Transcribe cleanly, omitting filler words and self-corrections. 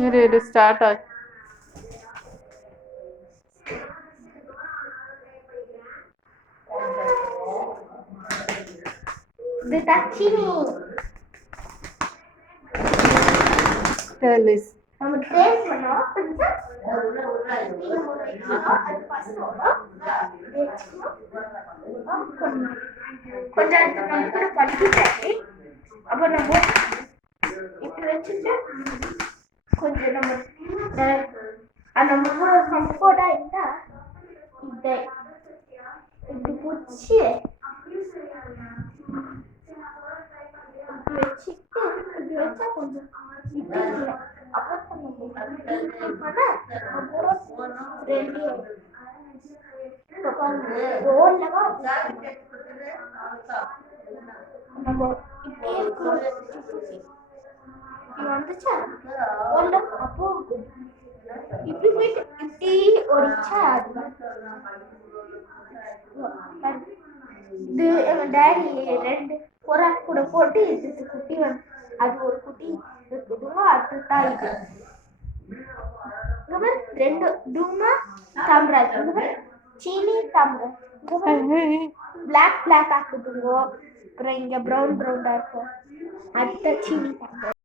இரு ஸ்டார்ட் ஆச்சு. இது தச்சினி. டெலிஸ் நம்ம டேஸ்ட் பண்ணோம் கொஞ்சம் கொஞ்சம் நம்ம கூட படிச்சுட்டாச்சு. அப்போ நம்ம இப்படி வச்சுட்டு கொஞ்சம் நம்ம கூட கம்ஃபர்டா இருந்தா இதை இப்படி பிடிச்சி இப்படி வச்சுட்டு இப்படி வச்சா கொஞ்சம் இப்படி போயிட்டு இப்படி ஒடிச்சா இது எங்க டாடி ரெண்டு ஒரு கூட போட்டு இது குட்டி வந்து அது ஒரு குட்டி இருக்குதுங்க. அதுதான் இது ரெண்டு டூமா சாம்ராஜ் சீனி சாம்ராஜ் பிளாக் பிளாக் ஆக்குதுங்க. அப்புறம் இங்க ப்ரௌன் ப்ரௌனா இருக்கும். அதுதான் சீனி சாம்ராஜ்.